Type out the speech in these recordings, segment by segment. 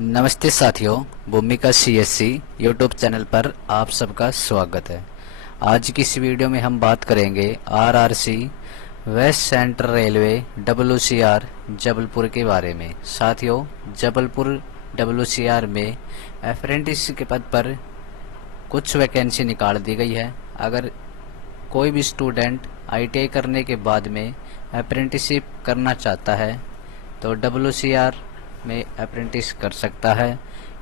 नमस्ते साथियों, भूमिका सीएससी यूट्यूब चैनल पर आप सबका स्वागत है। आज की इस वीडियो में हम बात करेंगे RRC West central Railway WCR Jabalpur के बारे में। साथियों, जबलपुर डब्ल्यूसीआर में अप्रेंटिस के पद पर कुछ वैकेंसी निकाल दी गई है। अगर कोई भी स्टूडेंट आईटीआई करने के बाद में अप्रेंटिसशिप करना चाहता है तो डब्ल्यूसीआर में अप्रेंटिस कर सकता है।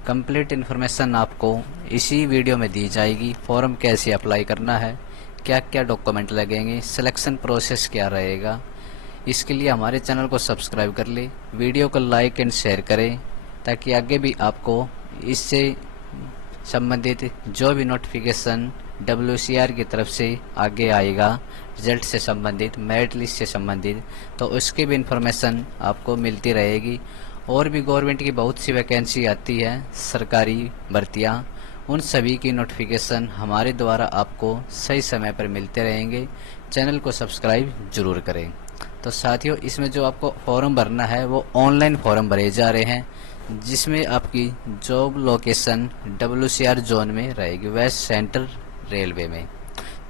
कंप्लीट इन्फॉर्मेशन आपको इसी वीडियो में दी जाएगी। फॉर्म कैसे अप्लाई करना है, क्या क्या डॉक्यूमेंट लगेंगे, सिलेक्शन प्रोसेस क्या रहेगा। इसके लिए हमारे चैनल को सब्सक्राइब कर ले, वीडियो को लाइक एंड शेयर करें ताकि आगे भी आपको इससे संबंधित जो भी नोटिफिकेशन डब्ल्यूसीआर की तरफ से आगे आएगा, रिजल्ट से संबंधित, मेरिट लिस्ट से संबंधित, तो उसकी भी इन्फॉर्मेशन आपको मिलती रहेगी। और भी गवर्नमेंट की बहुत सी वैकेंसी आती है, सरकारी भर्तियां, उन सभी की नोटिफिकेशन हमारे द्वारा आपको सही समय पर मिलते रहेंगे। चैनल को सब्सक्राइब जरूर करें। तो साथियों, इसमें जो आपको फॉर्म भरना है वो ऑनलाइन फॉर्म भरे जा रहे हैं, जिसमें आपकी जॉब लोकेशन डब्ल्यूसीआर जोन में रहेगी, वेस्ट सेंट्रल रेलवे में,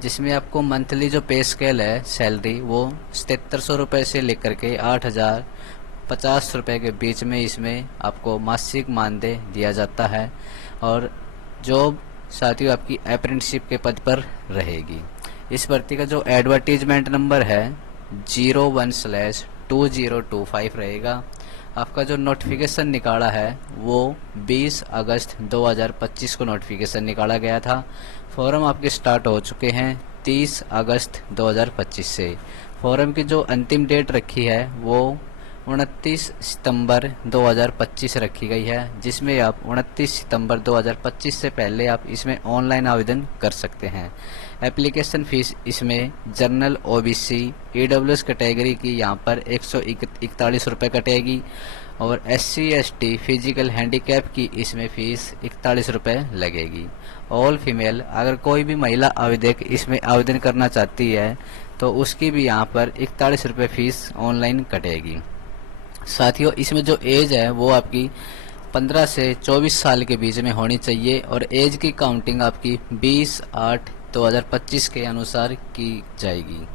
जिसमें आपको मंथली जो पे स्केल है सैलरी वो 7700 रुपये से लेकर के 8050 रुपये के बीच में इसमें आपको मासिक मानदेय दिया जाता है। और जॉब साथियों आपकी अप्रेंटिसशिप के पद पर रहेगी। इस भर्ती का जो एडवर्टीजमेंट नंबर है 01/2025 रहेगा। आपका जो नोटिफिकेशन निकाला है वो 20 अगस्त 2025 को नोटिफिकेशन निकाला गया था। फॉर्म आपके स्टार्ट हो चुके हैं 30 अगस्त 2025 से। फॉर्म की जो अंतिम डेट रखी है वो 29 सितंबर 2025 रखी गई है, जिसमें आप 29 सितंबर 2025 से पहले आप इसमें ऑनलाइन आवेदन कर सकते हैं। एप्लीकेशन फ़ीस इसमें जनरल ओबीसी ईडब्ल्यूएस कैटेगरी की यहाँ पर 141 रुपये कटेगी और एससी एसटी फिजिकल हैंडीकैप की इसमें फ़ीस 41 रुपये लगेगी। ऑल फीमेल, अगर कोई भी महिला आवेदक इसमें आवेदन करना चाहती है तो उसकी भी यहाँ पर 41 रुपये फ़ीस ऑनलाइन कटेगी। साथियों, इसमें जो एज है वो आपकी 15 से 24 साल के बीच में होनी चाहिए और एज की काउंटिंग आपकी 20/8/2025 के अनुसार की जाएगी।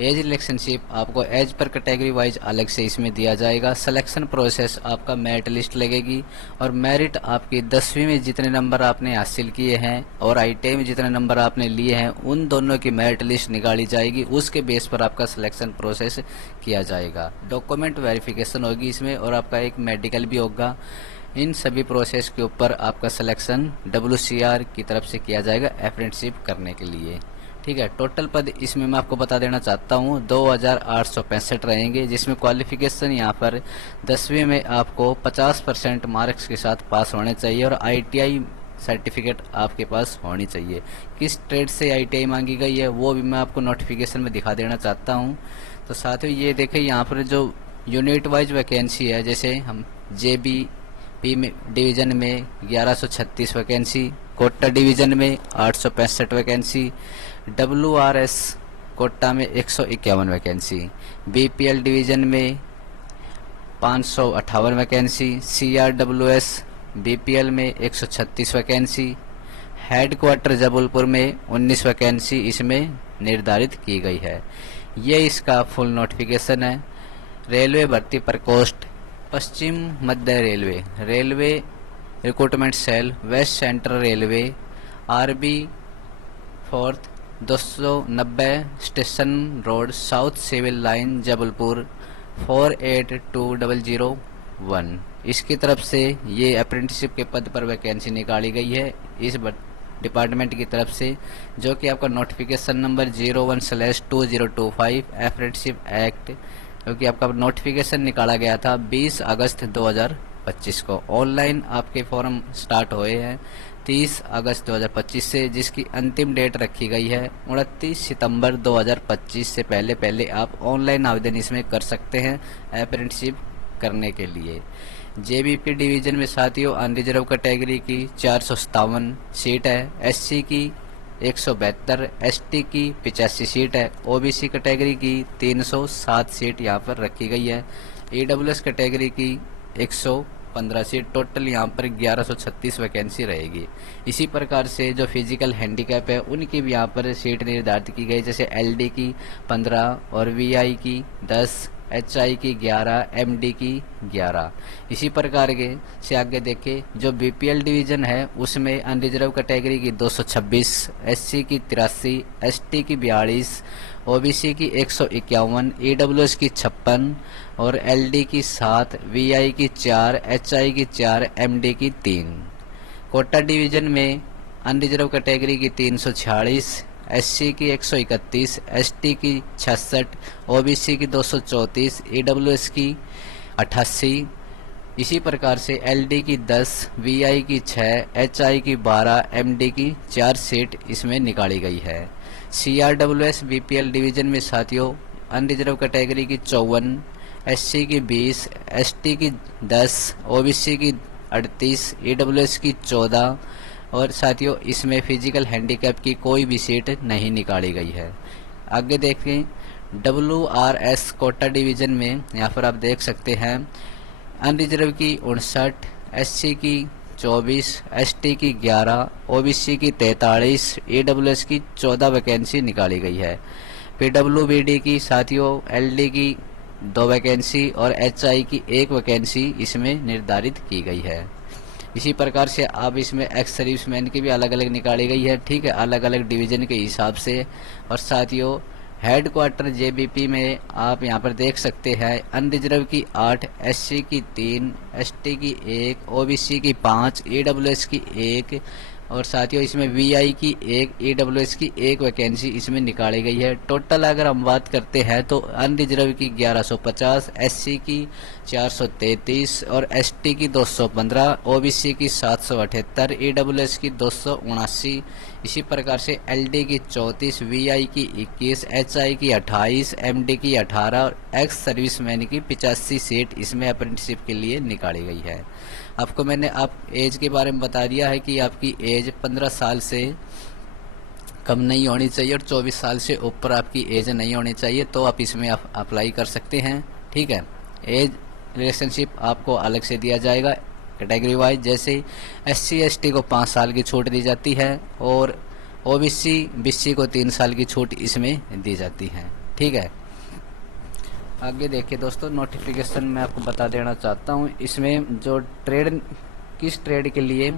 एज रिलेशनशिप आपको एज पर कैटेगरी वाइज अलग से इसमें दिया जाएगा। सिलेक्शन प्रोसेस आपका मेरिट लिस्ट लगेगी और मेरिट आपकी 10वीं में जितने नंबर आपने हासिल किए हैं और आईटीआई में जितने नंबर आपने लिए हैं उन दोनों की मेरिट लिस्ट निकाली जाएगी। उसके बेस पर आपका सिलेक्शन प्रोसेस किया जाएगा। डॉक्यूमेंट वेरिफिकेशन होगी इसमें और आपका एक मेडिकल भी होगा। इन सभी प्रोसेस के ऊपर आपका सिलेक्शन डब्ल्यूसीआर की तरफ से किया जाएगा अप्रेंटिसशिप करने के लिए। ठीक है, टोटल पद इसमें मैं आपको बता देना चाहता हूँ 2865 रहेंगे, जिसमें क्वालिफिकेशन यहाँ पर 10वीं में आपको 50% मार्क्स के साथ पास होने चाहिए और आईटीआई सर्टिफिकेट आपके पास होनी चाहिए। किस ट्रेड से आईटीआई मांगी गई है वो भी मैं आपको नोटिफिकेशन में दिखा देना चाहता हूँ। तो साथियों ये देखें, यहाँ पर जो यूनिट वाइज वैकेंसी है, जैसे हम जेबीपी में डिवीज़न में 1136 वैकेंसी, कोटा डिवीज़न में 865 वैकेंसी, WRS कोटा में 151 वैकेंसी, बीपीएल डिवीज़न में 558 वैकेंसी, CRWS बीपीएल में 136 वैकेंसी, हेडक्वार्टर जबलपुर में 19 वैकेंसी इसमें निर्धारित की गई है। ये इसका फुल नोटिफिकेशन है। रेलवे भर्ती प्रकोष्ठ पश्चिम मध्य railway, railway recruitment cell, west central railway, RB 4th 290 station road, south civil line, Jabalpur 482001। इसकी तरफ से ये अप्रेंटिसशिप के पद पर वैकेंसी निकाली गई है इस डिपार्टमेंट की तरफ से, जो कि आपका नोटिफिकेशन नंबर 01/2025 अप्रेंटिसशिप एक्ट, क्योंकि आपका नोटिफिकेशन निकाला गया था 20 अगस्त 2025 को। ऑनलाइन आपके फॉर्म स्टार्ट हुए हैं 30 अगस्त 2025 से, जिसकी अंतिम डेट रखी गई है 29 सितंबर 2025 से पहले पहले आप ऑनलाइन आवेदन इसमें कर सकते हैं अप्रेंटिसशिप करने के लिए। जेबीपी डिवीज़न में साथियों अनरिजर्व कैटेगरी की 457 सीट है, एससी की 172, एसटी की 85 सीट है, ओबीसी कैटेगरी की 307 सीट यहाँ पर रखी गई है, ईडब्ल्यूएस कैटेगरी की 15 सीट, टोटल यहाँ पर 1136 वैकेंसी रहेगी। इसी प्रकार से जो फिजिकल हैंडीकैप है उनकी भी यहाँ पर सीट निर्धारित की गई, जैसे एलडी की 15 और वीआई की 10, एचआई की 11, एमडी की 11। इसी प्रकार के से आगे देखें, जो बीपीएल डिवीजन है उसमें अनरिजर्व कैटेगरी की 226, एससी की 83, एसटी की 42, ओबीसी की 151, ईडब्ल्यूएस की 56 और एलडी की 7, वीआई की 4, एचआई की 4, एमडी की 3। कोटा डिवीजन में अनरिजर्व कैटेगरी की 346, एससी की 131, एसटी की 66, ओबीसी की 234, ईडब्ल्यूएस की 88। इसी प्रकार से एलडी की 10, वीआई की 6, एचआई की 12, एमडी की 4 सीट इसमें निकाली गई है। सीआरडब्ल्यूएस बीपीएल डिवीजन में साथियों अनरिजर्व कैटेगरी की 54, एससी की 20, एसटी की 10, ओबीसी की 38, ईडब्ल्यूएस की 14 और साथियों इसमें फिजिकल हैंडीकैप की कोई भी सीट नहीं निकाली गई है। आगे देखें, WRS कोटा डिवीजन में यहाँ पर आप देख सकते हैं अनरिजर्व की 59, एससी की 24, एसटी की 11, ओबीसी की 43, ईडब्ल्यूएस की 14 वैकेंसी निकाली गई है। पीडब्ल्यूबीडी की साथियों एलडी की 2 वैकेंसी और एचआई की 1 वैकेंसी इसमें निर्धारित की गई है। इसी प्रकार से अब इसमें एक्स सर्विसमैन की भी अलग अलग निकाली गई है, ठीक है, अलग अलग डिवीजन के हिसाब से। और साथियों हेड क्वार्टर जेबीपी में आप यहाँ पर देख सकते हैं अनरिजर्व की 8, एससी की 3, एसटी की 1, ओबीसी की 5, ईडब्ल्यूएस की 1 और साथियों इसमें वीआई की 1, ईडब्ल्यूएस की 1 वैकेंसी इसमें निकाली गई है। टोटल अगर हम बात करते हैं तो अनरिजर्व की 1150, एससी की 433 और एसटी की 215, ओबीसी की 778, ईडब्ल्यूएस की 279। इसी प्रकार से एलडी की 34, वीआई की 21, एचआई की 28, एमडी की 18 और एक्स सर्विसमैन की 85 सीट इसमें अप्रेंटिसशिप के लिए निकाली गई है। आपको मैंने आप एज के बारे में बता दिया है कि आपकी एज 15 साल से कम नहीं होनी चाहिए और 24 साल से ऊपर आपकी एज नहीं होनी चाहिए, तो आप इसमें अप्लाई कर सकते हैं, ठीक है। एज रिलेशनशिप आपको अलग से दिया जाएगा कैटेगरी वाइज, जैसे एससी एसटी को 5 साल की छूट दी जाती है और ओबीसी बीसी को 3 साल की छूट इसमें दी जाती है, ठीक है। आगे देखिए दोस्तों, नोटिफिकेशन मैं आपको बता देना चाहता हूँ, इसमें जो ट्रेड किस ट्रेड के लिए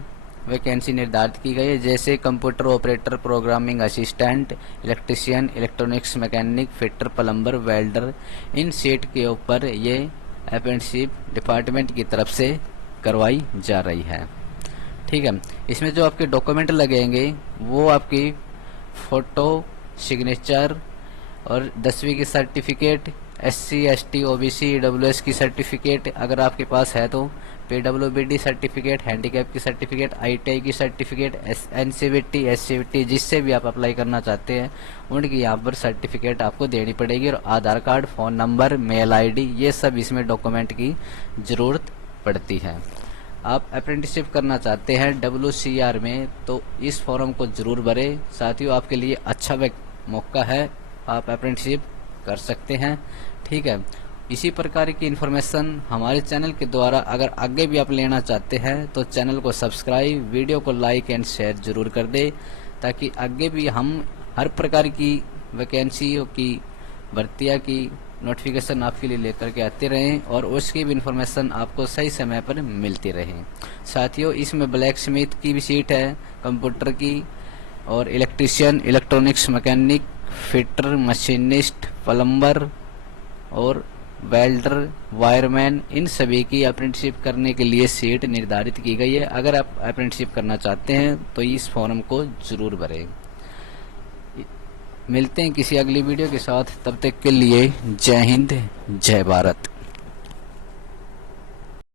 वैकेंसी निर्धारित की गई है, जैसे computer operator, programming assistant, electrician, electronics mechanic, fitter, plumber, welder, इन सीट के ऊपर ये अप्रेंटिसशिप डिपार्टमेंट की तरफ से करवाई जा रही है, ठीक है। इसमें जो आपके डॉक्यूमेंट लगेंगे वो आपकी फ़ोटो, सिग्नेचर और 10वीं की certificate, SC ST OBC EWS की सर्टिफिकेट अगर आपके पास है तो, पीडब्ल्यूबीडी सर्टिफिकेट, हैंडीकैप की सर्टिफिकेट, आईटीआई की सर्टिफिकेट, एनसीवीटी, एससीवीटी जिससे भी आप अप्लाई करना चाहते हैं उनकी यहाँ पर सर्टिफिकेट आपको देनी पड़ेगी और Aadhaar card, phone number, mail ID ये सब इसमें डॉक्यूमेंट की ज़रूरत पड़ती है। आप अप्रेंटिसशिप करना चाहते हैं WCR में तो इस फॉर्म को ज़रूर भरें। साथियों आपके लिए अच्छा मौका है, आप अप्रेंटिसशिप कर सकते हैं, ठीक है। इसी प्रकार की इन्फॉर्मेशन हमारे चैनल के द्वारा अगर आगे भी आप लेना चाहते हैं तो चैनल को सब्सक्राइब, वीडियो को लाइक एंड शेयर जरूर कर दें, ताकि आगे भी हम हर प्रकार की वैकेंसियों की भर्तियाँ की नोटिफिकेशन आपके लिए लेकर के आते रहें और उसकी भी इन्फॉर्मेशन आपको सही समय पर मिलती रहे। साथियों इसमें ब्लैक स्मिथ की भी सीट है, कंप्यूटर की और electrician, electronics mechanic, fitter, machinist, plumber और वेल्डर, वायरमैन इन सभी की अप्रेंटिसशिप करने के लिए सीट निर्धारित की गई है। अगर आप अप्रेंटिसशिप करना चाहते हैं तो इस फॉर्म को ज़रूर भरें। मिलते हैं किसी अगली वीडियो के साथ, तब तक के लिए जय हिंद, जय भारत।